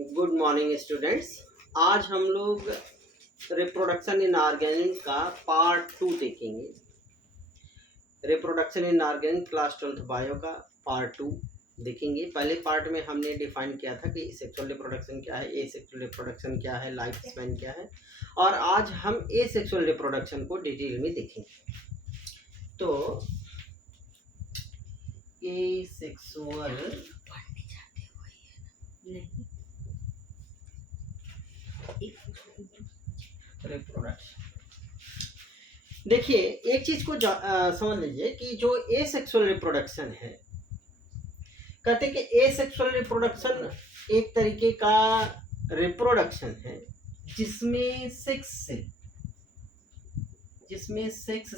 Good morning students. आज हम लोग रिप्रोडक्शन इन ऑर्गेनिक का पार्ट 2 देखेंगे। Reproduction in organic class 12 bio का पार्ट 2 देखेंगे। पहले पार्ट में हमने डिफाइन किया था कि सेक्सुअल रिप्रोडक्शन क्या है, ए सेक्सुअल रिप्रोडक्शन क्या है, लाइफ स्पैन क्या है, और आज हम ए सेक्सुअल रिप्रोडक्शन को डिटेल में देखेंगे। तो ए सेक्सुअल रिप्रोडक्शन, देखिए एक चीज को समझ लीजिए कि जो ए सेक्सुअल रिप्रोडक्शन है, कहते हैं कि ए सेक्सुअल रिप्रोडक्शन एक तरीके का रिप्रोडक्शन है जिसमें सेक्स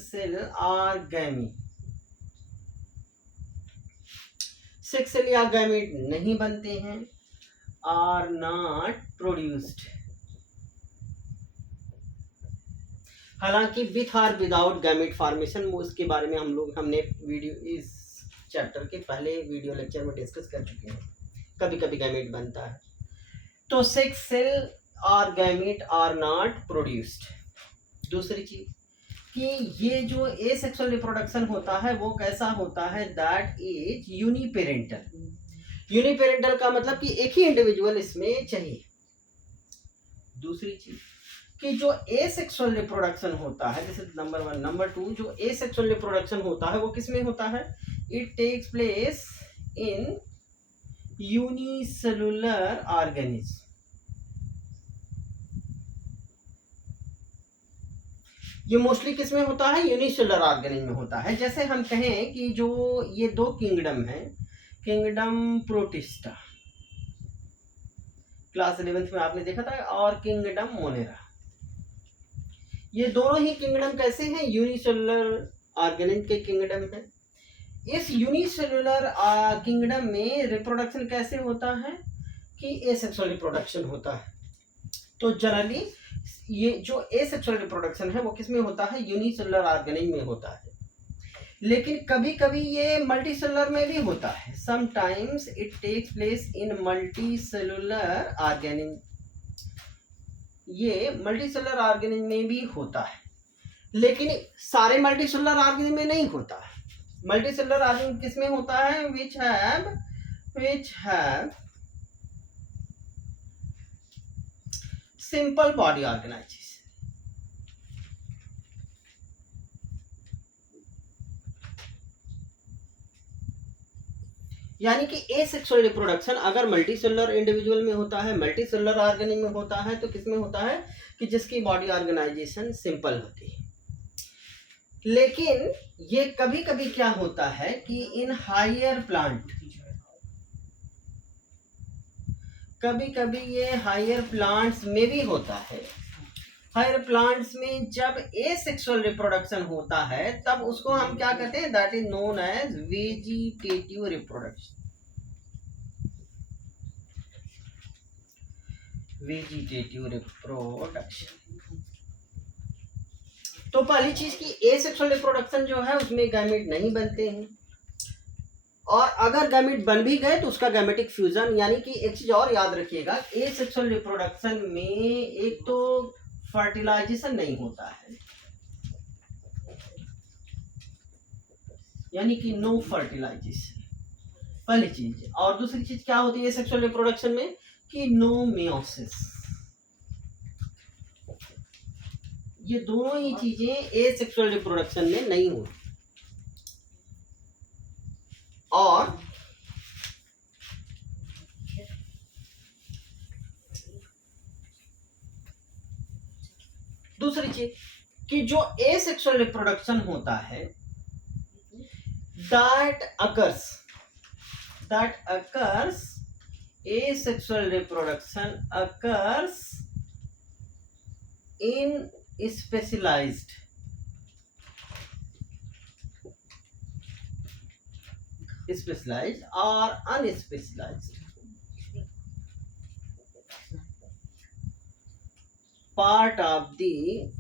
सेल और गैमी, सेक्स सेल या गैमीट नहीं बनते हैं, आर नॉट प्रोड्यूस्ड। हालांकि विथ और विदाउट गैमेट फॉर्मेशन, उसके बारे में हमने वीडियो इस चैप्टर के पहले वीडियो लेक्चर में डिस्कस कर चुके हैं। कभी कभी गैमेट बनता है। तो सेक्स सेल और गैमेट आर नॉट प्रोड्यूस्ड। दूसरी चीज कि ये जो ए सेक्सुअल रिप्रोडक्शन होता है वो कैसा होता है, दैट इज यूनिपेरेंटल। यूनिपेरेंटल का मतलब कि एक ही इंडिविजुअल इसमें चाहिए। दूसरी चीज कि जो ए सेक्सुअल रिप्रोडक्शन होता है, जैसे नंबर 1, नंबर 2, जो ए सेक्सुअल रिप्रोडक्शन होता है वो किसमें होता है, it takes place in unicellular organism. ये मोस्टली किसमें होता है, यूनिसेलुलर ऑर्गेनिज्म में होता है। जैसे हम कहें कि जो ये दो किंगडम है, किंगडम प्रोटिस्टा क्लास 11th में आपने देखा था, और किंगडम मोनेरा। ये दोनों ही किंगडम कैसे हैं, यूनिसेलुलर ऑर्गेनिज्म के किंगडम है। इस यूनिसेलुलर किंगडम में रिप्रोडक्शन कैसे होता है कि एसेक्सुअल रिप्रोडक्शन होता है। तो जनरली ये जो एसेक्सुअल रिप्रोडक्शन है वो किसमें होता है, यूनिसेलुलर ऑर्गेनिज्म में होता है। लेकिन कभी कभी ये मल्टीसेलुलर में भी होता है। Sometimes it takes place in multicellular organism. ये मल्टीसेलुलर ऑर्गेनिज्म में भी होता है, लेकिन सारे मल्टीसेलुलर ऑर्गेनिज्म में नहीं होता है। मल्टीसेलुलर ऑर्गेनिज्म किसमें होता है, which have simple body organisation. यानी कि एसेक्सुअल रिप्रोडक्शन अगर मल्टीसेलुलर इंडिविजुअल में होता है, मल्टीसेलुलर ऑर्गेनिज्म में होता है, तो किसमें होता है कि जिसकी बॉडी ऑर्गेनाइजेशन सिंपल होती है। लेकिन ये कभी कभी क्या होता है कि इन हायर प्लांट, कभी कभी ये हायर प्लांट्स में भी होता है। हायर प्लांट्स में जब एसेक्सुअल रिप्रोडक्शन होता है तब उसको हम क्या कहते हैं, that is known as vegetative reproduction. Vegetative reproduction. तो पहली चीज की एसेक्सुअल रिप्रोडक्शन जो है उसमें गैमेट नहीं बनते हैं, और अगर गैमेट बन भी गए तो उसका गैमेटिक फ्यूजन, यानी कि एक चीज और याद रखिएगा, एसेक्सुअल रिप्रोडक्शन में एक तो फर्टिलाइजेशन नहीं होता है, यानी कि नो फर्टिलाइजेशन, पहली चीज। और दूसरी चीज क्या होती है सेक्सुअल रिप्रोडक्शन में, कि नो मेयोसिस। ये दोनों ही चीजें एसेक्सुअल रिप्रोडक्शन में नहीं होती। और दूसरी चीज कि जो एसेक्सुअल रिप्रोडक्शन होता है, that occurs asexual reproduction occurs in specialized or unspecialized part of the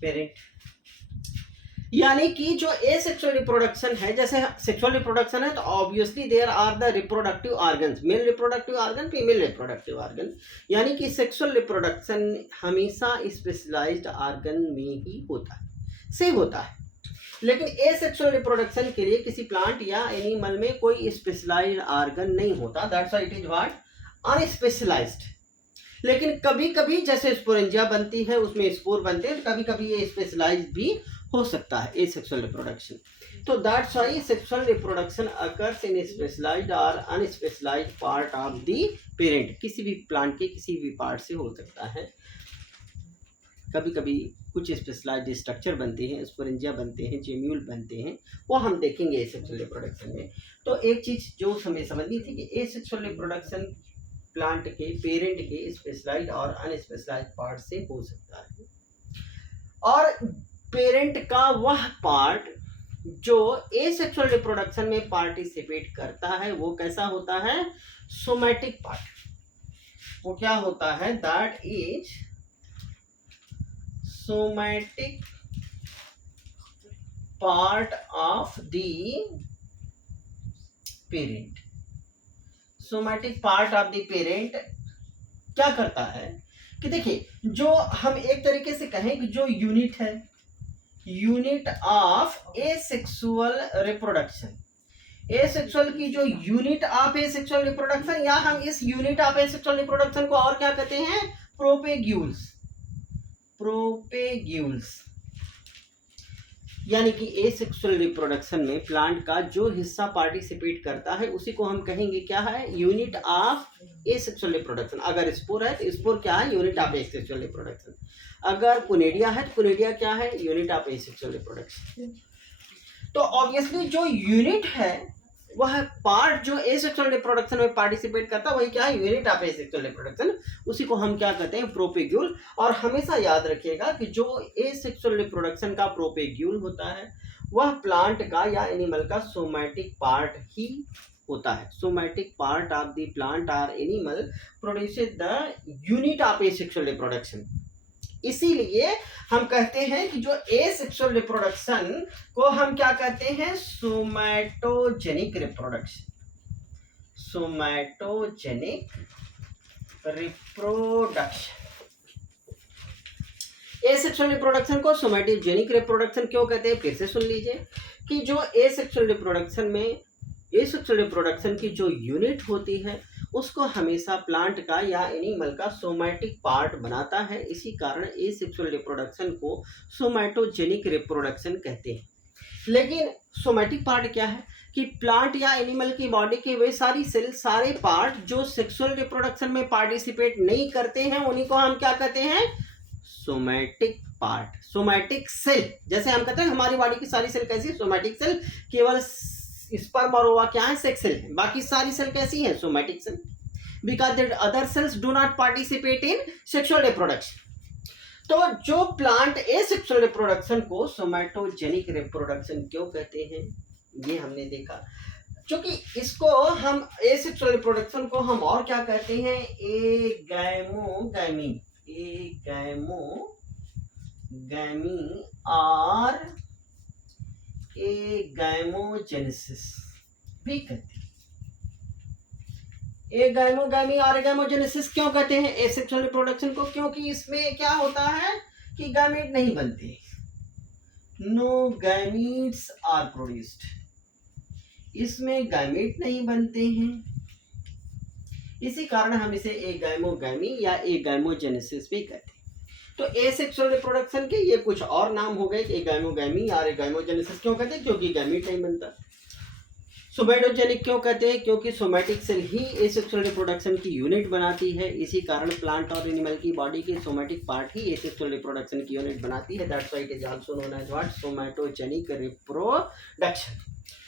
parent। यानी कि जो एसेक्सुअल रिप्रोडक्शन है, जैसे सेक्सुअल रिप्रोडक्शन है तो obviously there are the reproductive organs, male reproductive organ, female reproductive organ. यानी कि सेक्सुअल रिप्रोडक्शन हमेशा स्पेशलाइज्ड ऑर्गन में ही होता है, से होता है। लेकिन एसेक्सुअल रिप्रोडक्शन के लिए किसी प्लांट या एनिमल में कोई स्पेशलाइज्ड ऑर्गन नहीं होता, that's why it is what, unspecialised. लेकिन कभी कभी जैसे स्पोरेंजिया बनती है, उसमें स्पोर बनते हैं, कभी कभी ये स्पेशलाइज्ड भी हो सकता है एसेक्सुअल रिप्रोडक्शन। तो that's why sexual reproduction occurs in specialised और unspecialised part of the parent. किसी भी प्लांट के किसी भी पार्ट से हो सकता है। कभी कभी कुछ स्पेशलाइज्ड स्ट्रक्चर बनते हैं, स्पोरेंजिया बनते हैं, जेम्यूल बनते हैं, वो हम देखेंगे एसेक्सुअल रिप्रोडक्शन में। तो एक चीज जो हमें समझनी थी कि एसेक्सुअल रिप्रोडक्शन प्लांट के पेरेंट के स्पेशलाइज्ड और अनस्पेशलाइज्ड पार्ट से हो सकता है। और पेरेंट का वह पार्ट जो एसेक्सुअल रिप्रोडक्शन में पार्टिसिपेट करता है वो कैसा होता है, सोमैटिक पार्ट। वो क्या होता है, that is somatic part of the parent. Somatic part of the parent क्या करता है कि देखिए, जो हम एक तरीके से कहें कि जो यूनिट है, unit of asexual reproduction, asexual की जो यूनिट ऑफ एसेक्सुअल रिप्रोडक्शन, या हम इस यूनिट ऑफ एसेक्सुअल रिप्रोडक्शन को और क्या कहते हैं, प्रोपेग्यूल्स। प्रोपेग्यूल्स यानी कि एसेक्सुअल रिप्रोडक्शन में प्लांट का जो हिस्सा पार्टिसिपेट करता है उसी को हम कहेंगे क्या है, यूनिट ऑफ एसेक्सुअल रिप्रोडक्शन। अगर स्पोर है तो स्पोर क्या है, यूनिट ऑफ एसेक्सुअल रिप्रोडक्शन। अगर कोनेडिया है तो कोनेडिया क्या है, यूनिट ऑफ एसेक्सुअल रिप्रोडक्शन। तो ऑब्वियसली जो यूनिट है, वह पार्ट जो एसेक्सुअल रिप्रोडक्शन में पार्टिसिपेट करता है वही क्या है, यूनिट ऑफ एसेक्सुअल रिप्रोडक्शन। उसी को हम क्या कहते हैं, प्रोपेग्यूल। और हमेशा याद रखिएगा कि जो एसेक्सुअल रिप्रोडक्शन का प्रोपेग्यूल होता है वह प्लांट का या एनिमल का सोमैटिक पार्ट ही होता है। Somatic part of the plant और animal produces the unit of asexual reproduction. इसीलिए हम कहते हैं कि जो एसेक्सुअल रिप्रोडक्शन को हम क्या कहते हैं, somatogenic reproduction. Somatogenic reproduction. Asexual reproduction को सोमैटोजेनिक रिप्रोडक्शन क्यों कहते हैं, फिर से सुन लीजिए कि जो एसेक्सुअल रिप्रोडक्शन में, एसेक्सुअल रिप्रोडक्शन की जो यूनिट होती है उसको हमेशा प्लांट का या एनिमल का सोमैटिक पार्ट बनाता है। इसी कारण एसेक्सुअल रिप्रोडक्शन को सोमैटोजेनिक रिप्रोडक्शन कहते हैं। लेकिन सोमैटिक पार्ट क्या है कि प्लांट या एनिमल की बॉडी के वे सारी सेल, सारे पार्ट जो सेक्सुअल रिप्रोडक्शन में पार्टिसिपेट नहीं करते हैं उन्हीं को हम क्या कहते हैं, सोमैटिक पार्ट, सोमैटिक सेल। जैसे हम कहते हैं हमारी बॉडी की सारी सेल कैसी है, सोमैटिक सेल। केवल स्पर्म और ओवा क्या है, सेक्स सेल है, बाकी सारी सेल कैसी है, somatic cell. Because other cells do not participate in sexual reproduction. तो जो प्लांट एसेक्सुअल रिप्रोडक्शन को सोमैटोजेनिक रिप्रोडक्शन क्यों कहते हैं, ये हमने देखा। क्योंकि इसको हम एसेक्सुअल रिप्रोडक्शन को हम और क्या कहते हैं, एगैमोगैमी, एगैमोगैमी और एगैमोजेनेसिस भी कहते हैं। एगैमोगैमी और एगैमोजेनेसिस क्यों कहते हैं एसेक्सुअल रिप्रोडक्शन को, क्योंकि इसमें क्या होता है कि गैमेट नहीं बनते, नो गैमीट्स आर प्रोड्यूस्ड। इसमें गैमेट नहीं बनते हैं, इसी कारण हम इसे एगैमोगैमी या एगैमोजेनेसिस भी कहते हैं। तो एसेक्सुअल रिप्रोडक्शन के ये कुछ और नाम हो गए कि एगैमोगैमी और एगैमोजेनेसिस क्यों कहते हैं, क्योंकि गैमीट नहीं बनता। सोमैटोजेनिक क्यों कहते हैं, क्योंकि सोमैटिक सेल ही एसेक्सुअल रिप्रोडक्शन की यूनिट बनाती है। इसी कारण प्लांट और एनिमल की बॉडी के सोमैटिक पार्ट ही एसेक्सुअल रिप्रोडक्शन की यूनिट बनाती है। That's why it is also known as what, somatogenic reproduction.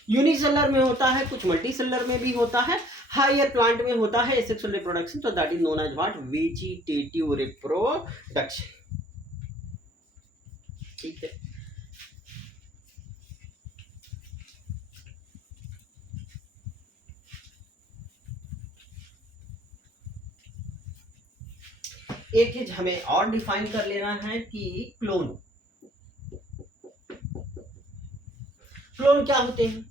Unicellular में होता है, कुछ मल्टीसेलुलर में भी होता है, हायर प्लांट में होता है एसेक्सुअल रिप्रोडक्शन, तो that is known as what, vegetative reproduction. ठीक है। एक चीज हमें और डिफाइन कर लेना है कि क्लोन, क्लोन क्या होते हैं?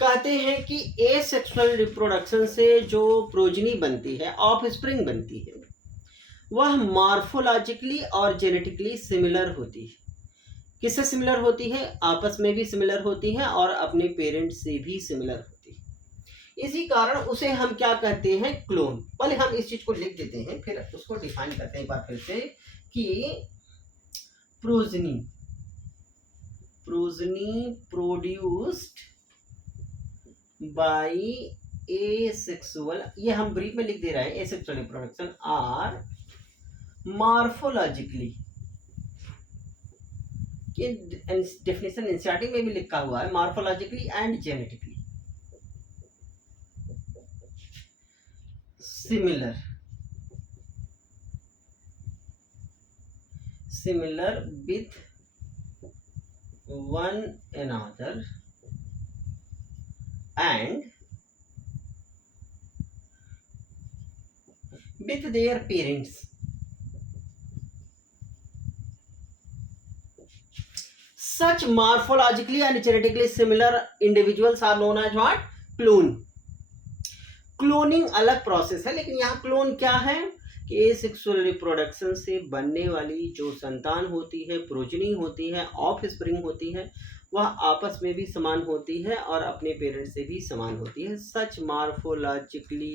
कहते हैं कि एसेक्सुअल रिप्रोडक्शन से जो प्रोजनी बनती है, ऑफस्प्रिंग बनती है, वह मॉर्फोलॉजिकली और जेनेटिकली सिमिलर होती है। किससे सिमिलर होती है? आपस में भी सिमिलर होती है और अपने पेरेंट्स से भी सिमिलर होती है। इसी कारण उसे हम क्या कहते हैं? क्लोन। पहले हम इस चीज को लिख देते हैं, फिर उसको डिफाइन करते हैं एक बार फिर से कि प्रोजनी प्रोड्यूस्ड बाय एसेक्सुअल, ये हम ब्रीफ में लिख दे रहे हैं, asexual reproduction are morphologically, definition NCERT में भी लिखा हुआ है, morphologically and genetically similar with one another and with their parents. Such morphologically and genetically similar individuals are known as what? Clone. Cloning अलग प्रोसेस है, लेकिन यहाँ क्लोन क्या है कि एसेक्सुअल रिप्रोडक्शन से बनने वाली जो संतान होती है, प्रोजनी होती है, ऑफस्प्रिंग होती है, वह आपस में भी समान होती है और अपने पेरेंट्स से भी समान होती है। Such morphologically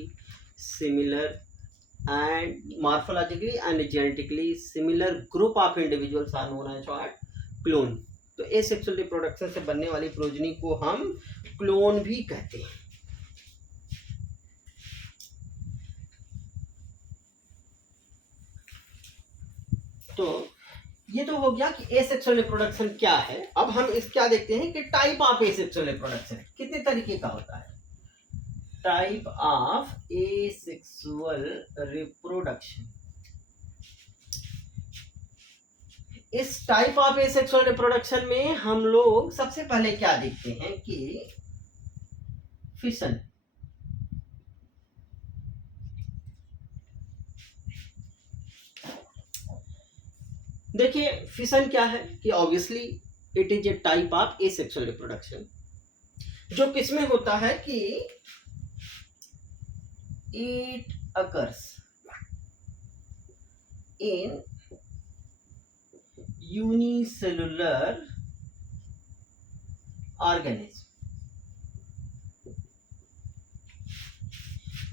and genetically similar group of individuals are known as what? Clone. तो एसेक्सुअल रिप्रोडक्शन से बनने वाली प्रोजनी को हम क्लोन भी कहते हैं। तो ये तो हो गया कि एसेक्सुअल रिप्रोडक्शन क्या है। अब हम इस क्या देखते हैं कि टाइप ऑफ एसेक्सुअल रिप्रोडक्शन कितने तरीके का होता है। टाइप ऑफ एसेक्सुअल रिप्रोडक्शन, इस टाइप ऑफ एसेक्सुअल रिप्रोडक्शन में हम लोग सबसे पहले क्या देखते हैं कि फिशन। देखिए फिशन क्या है कि obviously it is a type of asexual reproduction, जो किसमें होता है कि it occurs in unicellular organism.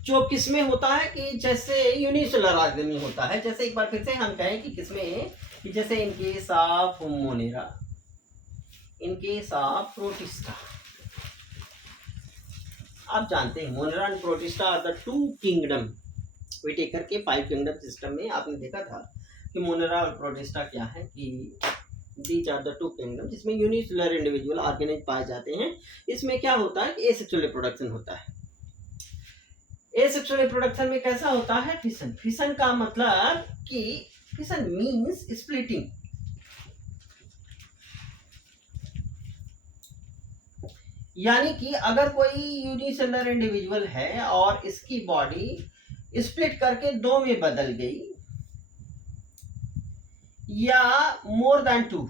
जो किसमें होता है कि जैसे यूनिसेलुलर ऑर्गेनिज्म होता है, जैसे एक बार फिर से हम कहें कि किसमें, कि जैसे in case of Monera, in case of Protista. आप जानते हैं Monera and Protista are the two kingdom. Whittaker के 5 किंगडम सिस्टम में आपने देखा था कि मोनेरा और प्रोटिस्टा क्या है कि these are the two kingdom, जिसमें यूनिसेलुलर इंडिविजुअल ऑर्गेनिज्म पाए जाते हैं। इसमें क्या होता है कि एसेक्सुअल रिप्रोडक्शन होता है। एसेक्सुअल रिप्रोडक्शन में कैसा होता है? फिशन। फिशन का मतलब कि फिशन मीन्स स्प्लिटिंग। यानी कि अगर कोई यूनिसेलुलर इंडिविजुअल है और इसकी बॉडी स्प्लिट करके 2 में बदल गई या मोर देन 2,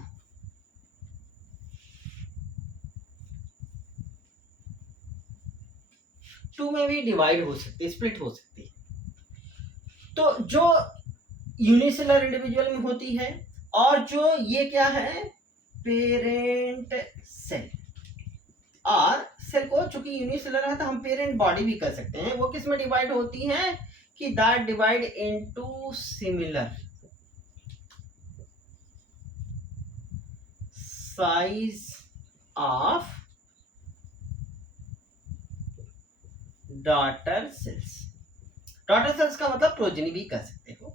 में भी डिवाइड हो सकती है, स्प्लिट हो सकती है। तो जो यूनिसेलुलर इंडिविजुअल में होती है और जो ये क्या है, पेरेंट सेल। और सेल को चूंकि यूनिसेलुलर है तो हम पेरेंट बॉडी भी कर सकते हैं। वो किस में डिवाइड होती है कि that divide into similar size of daughter cells. Daughter cells का मतलब प्रोजनी भी कह सकते हो,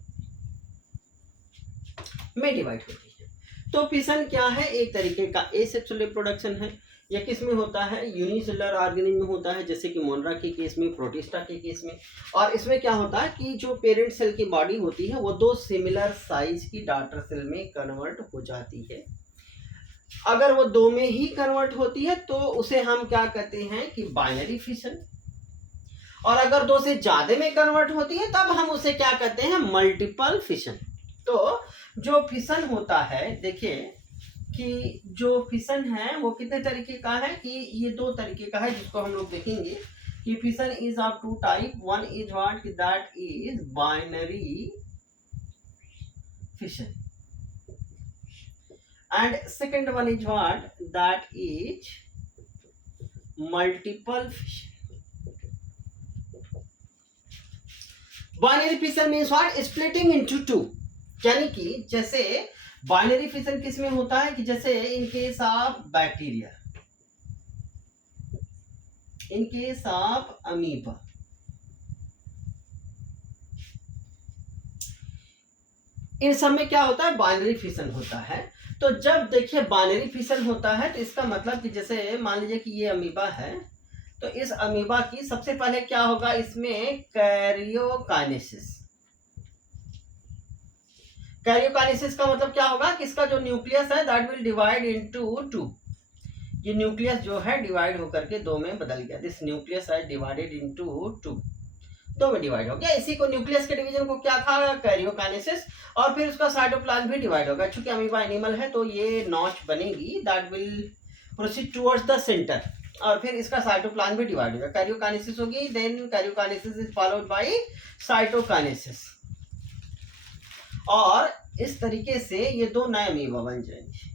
में डिवाइड होती है। तो फिशन क्या है? एक तरीके का एसेक्सुअल रिप्रोडक्शन है। यह किस में होता है? यूनिसेलुलर ऑर्गेनिज्म में होता है, जैसे कि मोनेरा के केस में, प्रोटिस्टा के केस में। और इसमें क्या होता है कि जो पेरेंट सेल की बॉडी होती है वो 2 सिमिलर साइज की डॉटर सेल में कन्वर्ट हो जाती है। अगर वो 2 में ही कन्वर्ट होती है तो उसे हम क्या कहते हैं कि बाइनरी फिशन। और अगर 2 से ज्यादा में कन्वर्ट होती है तब हम उसे क्या कहते हैं? Multiple fission. तो जो फिशन होता है, देखिए कि जो फिशन है वो कितने तरीके का है, कि ये दो तरीके का है जिसको हम लोग देखेंगे कि fission is of two type. One is what, that is binary fission, and second one is what, that is multiple fission. Binary fission means what, splitting into two. यानी कि जैसे बाइनरी फिशन किस में होता है कि जैसे in case of bacteria, in case of amoeba, इन सब में क्या होता है, बाइनरी फिशन होता है. तो जब देखिए बाइनरी फिशन होता है तो इसका मतलब कि जैसे मान लीजिए कि ये अमीबा है, तो इस अमीबा की सबसे पहले क्या होगा, इसमें कैरियोकाइनेसिस. कैरियोकाइनेसिस का मतलब क्या होगा कि इसका जो न्यूक्लियस है that will divide into two. ये न्यूक्लियस जो है डिवाइड होकर के दो में बदल गया. दिस न्यूक्लियस है डिवाइडेड इनटू टू, दो में डिवाइड हो गया. इसी को न्यूक्लियस के डिवीजन को क्या कहा, कैरियोकाइनेसिस. और फिर उसका साइटोप्लाज्म भी डिवाइड होगा. चूंकि अमीबा एनिमल है तो ये नॉच बनेगी, that will proceed towards the centre, और फिर इसका साइटोप्लाज्म भी डिवाइड होगा. कैरियोकाइनेसिस होगी, then karyokinesis is followed by cytokinesis, और इस तरीके से ये दो नए अमीबा बन जाएंगे.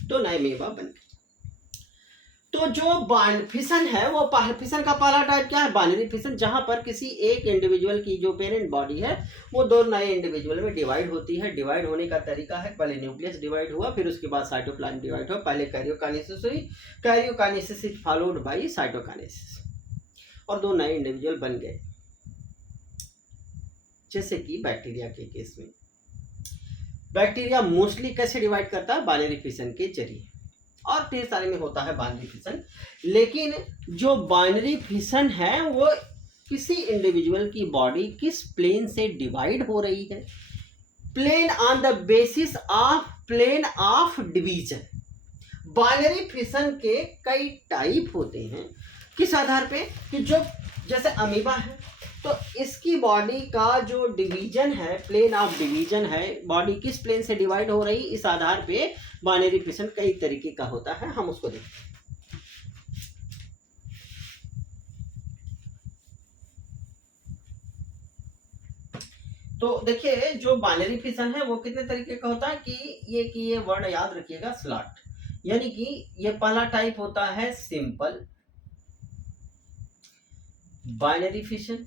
दो नए अमीबा बन गए. तो जो फिशन है वो फिशन का पहला टाइप क्या है, बाइनरी फिशन, जहां पर किसी एक इंडिविजुअल की जो पेरेंट बॉडी है वो दो नए इंडिविजुअल में डिवाइड होती है. डिवाइड होने का तरीका है, पहले न्यूक्लियस डिवाइड हुआ, फिर उसके बाद साइटोप्लाज्म डिवाइड हुआ. पहले कैरियोकाइनेसिस हुई, karyokinesis is followed by cytokinesis, और दो नए इंडिविजुअल बन गए. जैसे कि बैक्टीरिया के केस में, बैक्टीरिया मोस्टली कैसे डिवाइड करता है, बाइनरी फिशन के जरिए, और ढेर सारे में होता है बाइनरी फिशन. लेकिन जो बाइनरी फिशन है वो किसी इंडिविजुअल की बॉडी किस प्लेन से डिवाइड हो रही है, plane on the basis of plane of division. Binary fission के कई टाइप होते हैं. किस आधार पे, कि जो जैसे अमीबा है तो इसकी बॉडी का जो डिवीजन है, प्लेन ऑफ डिवीजन है, बॉडी किस प्लेन से डिवाइड हो रही, इस आधार पे बाइनरी फिशन कई तरीके का होता है. हम उसको देखते हैं. तो देखिए जो बाइनरी फिशन है वो कितने तरीके का होता है, कि ये वर्ड याद रखिएगा, स्लॉट. यानी कि ये पहला टाइप होता है सिंपल बाइनरी फिशन,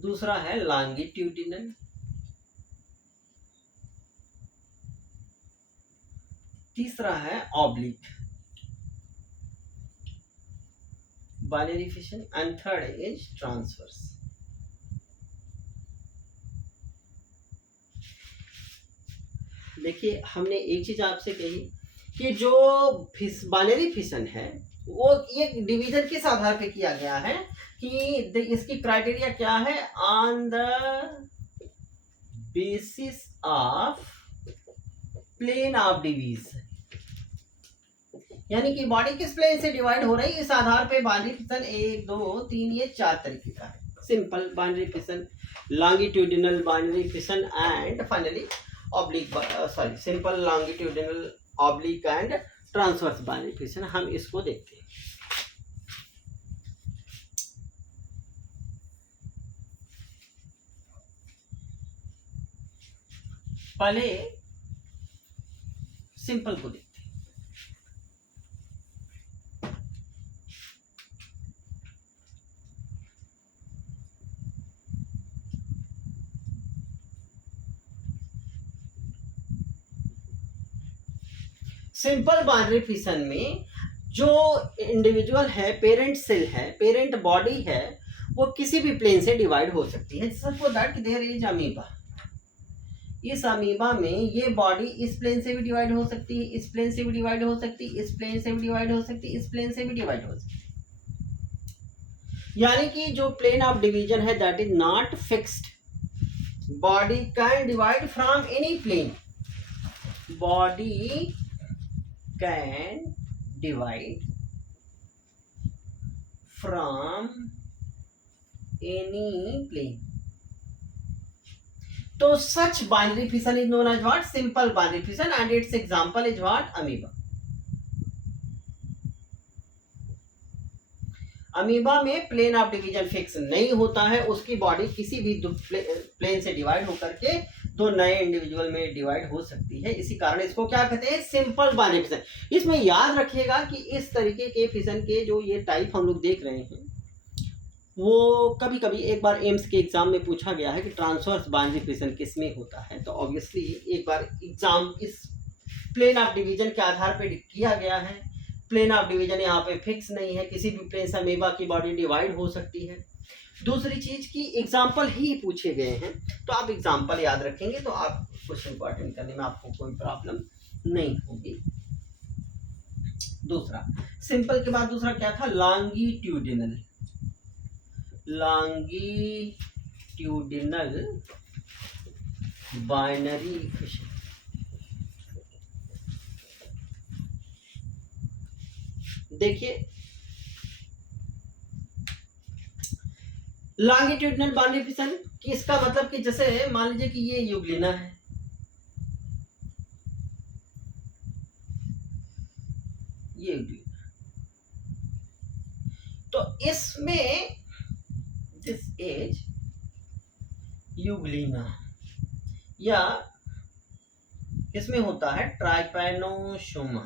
दूसरा है लॉन्गिट्यूडिनल, तीसरा है oblique binary fission, and third is transverse. देखिए हमने एक चीज आपसे कही कि जो बाइनरी फिशन है वो ये डिवीजन किस आधार पे किया गया है, कि इसकी क्राइटेरिया क्या है, on the basis of plane of division. यानी कि बॉडी किस प्लेन से डिवाइड हो रही है, इस आधार पे बाइनरी फिशन 1 2 3 ये 4 तरीके का है. Simple binary fission, longitudinal binary fission, and finally oblique, sorry simple longitudinal oblique and transverse binary fission. हम इसको देखते हैं. पहले सिंपल को देखते हैं. सिंपल बाइनरी फिशन में जो इंडिविजुअल है, पेरेंट सेल है, पेरेंट बॉडी है, वो किसी भी प्लेन से डिवाइड हो सकती है. Suppose that there is amoeba. इस अमीबा में ये बॉडी इस प्लेन से भी डिवाइड हो सकती है, इस प्लेन से भी डिवाइड हो सकती है, इस प्लेन से भी डिवाइड हो सकती है, इस प्लेन से भी डिवाइड हो सकती है. यानी कि जो प्लेन ऑफ डिवीजन है that is not fixed. Body can divide from any plane. Body can divide from any plane. So such binary fission is known as what? Simple binary fission, and its example is what? Amoeba. Amoeba में plane of division fix नहीं होता है, उसकी body किसी भी plane से divide होकर के दो नए इंडिविजुअल में डिवाइड हो सकती है। इसी कारण इसको क्या कहते हैं? Simple binary fission. इसमें याद रखिएगा कि इस तरीके के फिशन के जो ये टाइप हम लोग देख रहे हैं वो कभी कभी एक बार एम्स के एग्जाम में पूछा गया है कि ट्रांसवर्स बाइनरी फिशन किस में होता है। तो ऑब्वियसली एक बार एग्जाम इस प्लेन ऑफ डिवीजन के आधार पर किया गया है। प्लेन ऑफ डिवीजन यहाँ पे फिक्स नहीं है, किसी भी प्लेन से अमीबा की बॉडी डिवाइड हो सकती है। दूसरी चीज की एग्जाम्पल ही पूछे गए हैं, तो आप एग्जाम्पल याद रखेंगे तो आप क्वेश्चन को अटेंड करने में आपको कोई प्रॉब्लम नहीं होगी। दूसरा सिंपल के बाद दूसरा क्या था? लॉन्गिट्यूडिनल। Longitudinal binary fission. देखिए लॉन्गिट्यूडिनल बाइनरी फिशन कि इसका मतलब कि जैसे मान लीजिए कि ये यूग्लिना है, ये यूग्लिना, तो इसमें दिस इज यूग्लिना, या इसमें होता है ट्राइपैनोसोमा।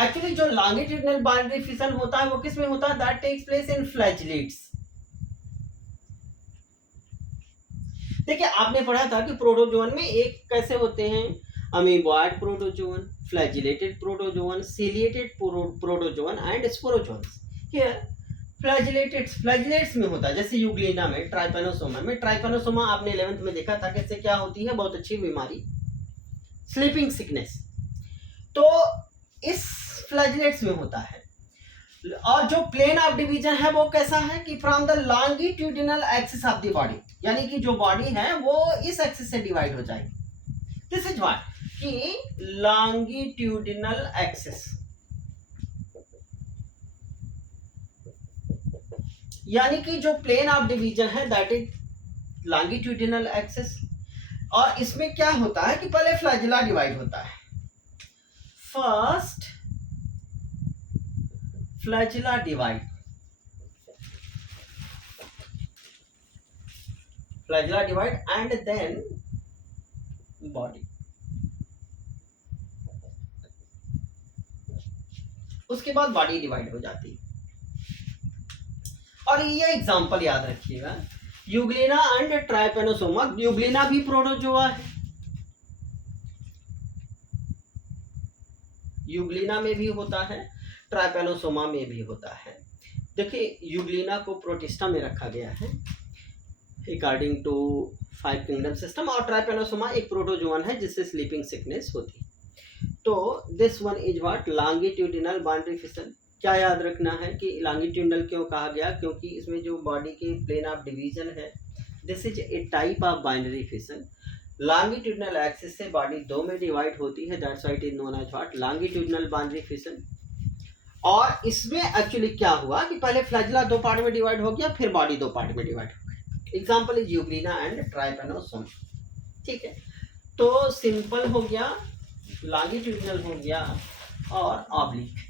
एक्चुअली जो लॉन्गिट्यूडिनल बाइनरी फिशन होता है वो किस में होता है? That takes place in flagellates. देखिए आपने पढ़ा था कि प्रोटोजोन में एक कैसे होते हैं? Amoeboid protozoan, flagellated protozoan, ciliated protozoan and sporozoans. Here flagellates में होता है, जैसे यूग्लिना में, ट्राइपैनोसोमा में। ट्राइपैनोसोमा आपने 11th में देखा था कैसे क्या होती है, बहुत अच्छी बीमारी, स्लीपिंग सिकनेस। तो इस फ्लैजिलेट्स में होता है। और जो प्लेन ऑफ डिवीजन है वो कैसा है कि from the longitudinal axis of the body, यानी कि जो बॉडी है वो इस एक्सिस से डिवाइड हो जाएगी। दिस इज व्हाट कि लॉन्गिट्यूडिनल एक्सिस, यानी कि जो प्लेन ऑफ डिवीजन है दैट इज लॉन्गिट्यूडिनल एक्सिस। और इसमें क्या होता है कि पहले फ्लैजिला डिवाइड होता है। First flagella divide, and then body। उसके बाद बॉडी डिवाइड हो जाती है। और ये एग्जांपल याद रखिएगा, यूग्लिना एंड ट्राइपैनोसोमा। यूग्लिना भी प्रोटोजोआ है, यूग्लिना में भी होता है, ट्राइपैनोसोमा में भी होता है। देखिए यूग्लिना को प्रोटिस्टा में रखा गया है अकॉर्डिंग टू 5 किंगडम सिस्टम, और ट्राइपैनोसोमा एक प्रोटोजोन है जिससे स्लीपिंग सिकनेस होती है। तो this one is what? Longitudinal binary fission. क्या याद रखना है कि लॉन्गिट्यूडिनल क्यों कहा गया? क्योंकि इसमें जो बॉडी के प्लेन ऑफ डिवीजन है, this is a type of binary fission. Longitudinal axis से बॉडी दो में डिवाइड होती है, that's why it is known as what? Longitudinal binary fission. और इसमें एक्चुअली क्या हुआ कि पहले फ्लैजिला दो पार्ट में डिवाइड हो गया, फिर बॉडी दो पार्ट में डिवाइड हो गई। Example is euglena and trypanosoma. ठीक है, तो सिंपल हो गया, लॉन्गिट्यूडिनल हो गया, और ऑब्लिक।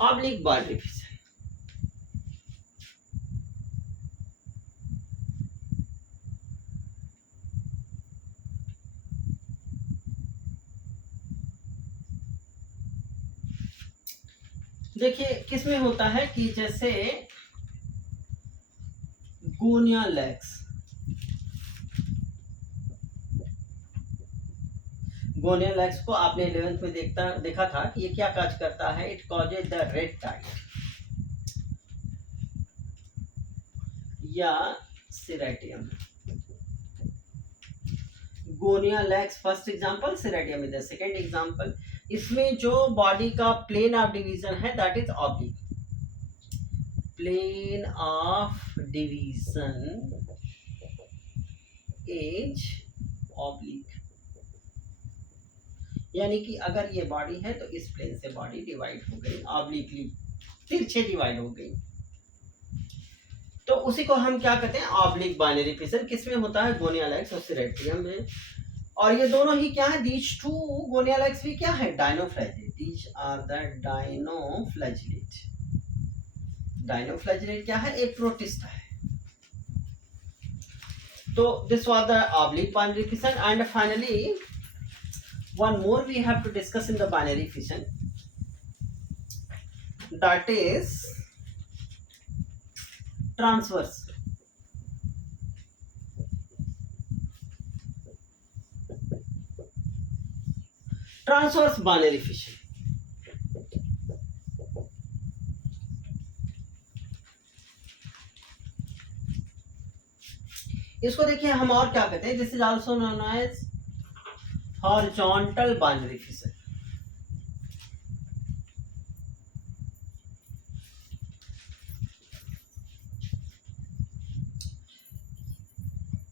Oblique binary fission. देखिए किसमें होता है कि जैसे गोनिया लेग्स, गोनिया लेग्स को आपने 11th में देखा था कि ये क्या काज करता है? It causes the red tide या ceratium. Gonyaulax first example, ceratium is the second example. इसमें जो बॉडी का प्लेन ऑफ डिवीजन है that is oblique, plane of division is oblique, यानी कि अगर ये बॉडी है तो इस प्लेन से बॉडी डिवाइड हो गई ऑब्लिकली, तिरछे डिवाइड हो गई, तो उसी को हम क्या कहते हैं ऑब्लिक बाइनरी फिशन। किसमें होता है गोनियल एक्स और सीरेट्रियम में, और ये दोनों ही क्या है दीज टू गोनियल एक्स भी क्या है dinoflagellate, these are the dinoflagellate. Dinoflagellate क्या है एक प्रोटिस्ट है। तो this was the oblique binary fission and finally one more we have to discuss in the binary fission, that is transverse। Transverse binary fission, इसको देखिए हम और क्या कहते हैं, this is also known as horizontal binary fission.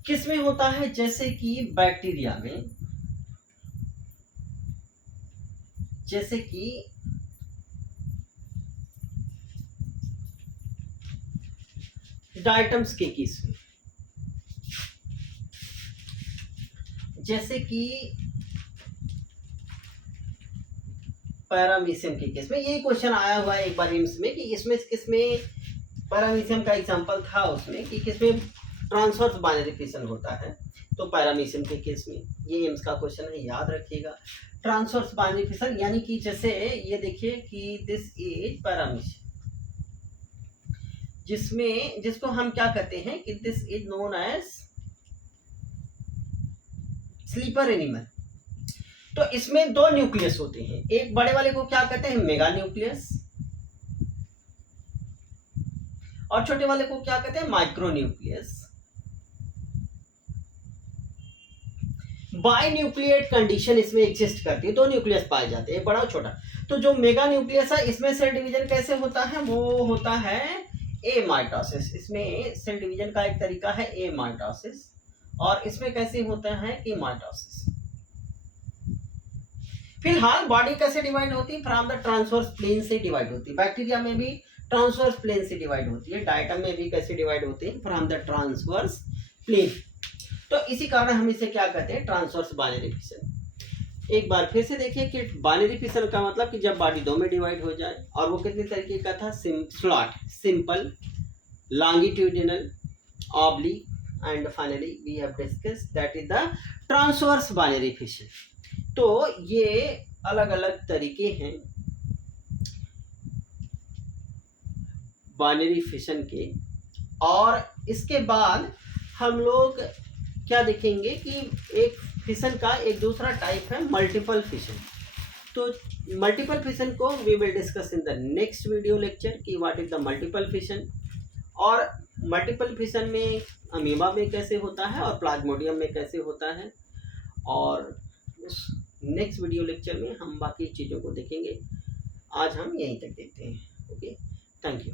किसमें होता है जैसे कि बैक्टीरिया में, जैसे कि डाइटम्स के केस में, जैसे कि पैरामीशियम के केस में। यही क्वेश्चन आया हुआ है एक बार एम्स में कि इसमें किसमें पैरामीशियम का एग्जांपल था उसमें कि किसमें ट्रांसवर्स बाइनरी फिशन होता है, तो पैरामीशियम के केस में। ये एम्स का क्वेश्चन है, याद रखिएगा। ट्रांसवर्स बाइनरी फिशन यानी कि जैसे ये देखिए कि दिस इज पैरामीशियम, जिसमें जिसको हम क्या कहते हैं कि this is known as sleeper animal. तो इसमें दो न्यूक्लियस होते हैं, एक बड़े वाले को क्या कहते हैं मेगा न्यूक्लियस, और छोटे वाले को क्या कहते हैं micro nucleus. By nucleate condition इसमें एग्जिस्ट करती है, दो न्यूक्लियस पाए जाते हैं बड़ा और छोटा। तो जो मेगा न्यूक्लियस है इसमें सेल डिवीजन कैसे होता है, वो होता है ए माइटोसिस। इसमें सेल डिवीजन का एक तरीका है ए माइटोसिस, और इसमें कैसे होता है कि माइटोसिस। फिलहाल बॉडी कैसे डिवाइड होती है, फ्रॉम द ट्रांसवर्स प्लेन से डिवाइड होती है। बैक्टीरिया में भी ट्रांसवर्स प्लेन से डिवाइड होती है, डायटम में भी कैसे डिवाइड होती है फ्रॉम द ट्रांसवर्स प्लेन। तो इसी कारण हम इसे क्या कहते हैं ट्रांसवर्स बाइनरी फिशन। एक बार फिर से देखिए कि बाइनरी फिशन का मतलब कि जब बॉडी दो में डिवाइड हो जाए, और वो कितने तरीके का था, slot, simple, longitudinal, oblique, and finally we have discussed that is the transverse binary fission। तो ये अलग अलग तरीके हैं बाइनरी फिशन के। और इसके बाद हम लोग क्या देखेंगे कि एक फिशन का एक दूसरा टाइप है मल्टीपल फिशन। तो मल्टीपल फिशन को we will discuss in the next video lecture कि what is the multiple fission, और मल्टीपल फिशन में अमीबा में कैसे होता है और प्लाज्मोडियम में कैसे होता है। और उस नेक्स्ट वीडियो लेक्चर में हम बाकी चीज़ों को देखेंगे। आज हम यहीं तक देखते हैं। Okay, thank you.